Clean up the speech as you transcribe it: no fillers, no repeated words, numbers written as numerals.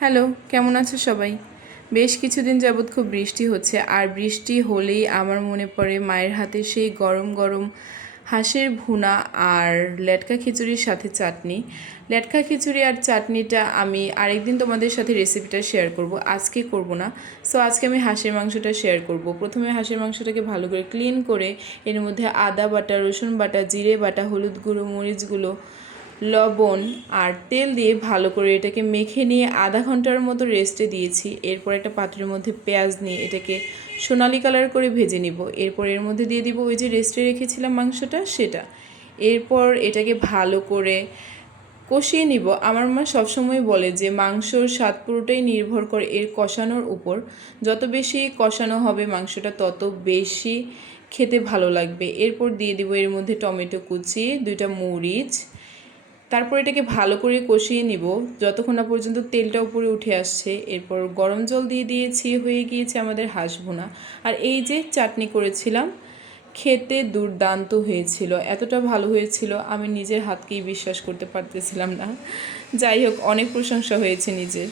Hello, কেমন আছো সবাই? বেশ কিছুদিন যাবৎ খুব বৃষ্টি হচ্ছে, আর বৃষ্টি হলেই আমার মনে পড়ে মায়ের হাতে সেই গরম গরম হাঁসের ভুনা আর লেটকা খিচুড়ির সাথে চাটনি। লেটকা খিচুড়ি আর চাটনিটা আমি আরেকদিন তোমাদের সাথে রেসিপিটা শেয়ার করব, আজকে করব না। সো আজকে আমি হাঁসের মাংসটা শেয়ার করব। প্রথমে হাঁসের মাংসটাকে ভালো করে ক্লিন করে এর মধ্যে আদা বাটা, রসুন বাটা, জিরে বাটা, হলুদ গুঁড়ো, মরিচ গুঁড়ো, লবণ আর তেল দিয়ে ভালো করে এটাকে মেখে নিয়ে আধা ঘন্টার মতো রেস্টে দিয়েছি। এরপর একটা পাত্রের মধ্যে পেঁয়াজ নিয়ে এটাকে সোনালি কালার করে ভেজে নিব। এরপর এর মধ্যে দিয়ে দিব ওই যে রেস্টে রেখেছিলাম মাংসটা, সেটা। এরপর এটাকে ভালো করে কষিয়ে নিব। আমার মা সবসময় বলে যে মাংসর স্বাদ পুরোটাই নির্ভর করে এর কষানোর উপর। যত বেশি কষানো হবে মাংসটা তত বেশি খেতে ভালো লাগবে। এরপর দিয়ে দিব এর মধ্যে টমেটো কুচি, 2টা মরিচ। তারপর এটাকে ভালো করে কষিয়ে নিব যতক্ষণ না পর্যন্ত তেলটা উপরে উঠে আসছে। এরপর গরম জল দিয়ে দিয়েছি, হয়ে গিয়েছে আমাদের হাঁস ভুনা। আর এই যে চাটনি করেছিলাম, খেতে দুর্দান্ত হয়েছিল, এতটা ভালো হয়েছিল আমি নিজের হাতকেই বিশ্বাস করতে পারতেছিলাম না। যাই হোক, অনেক প্রশংসা হয়েছে নিজের।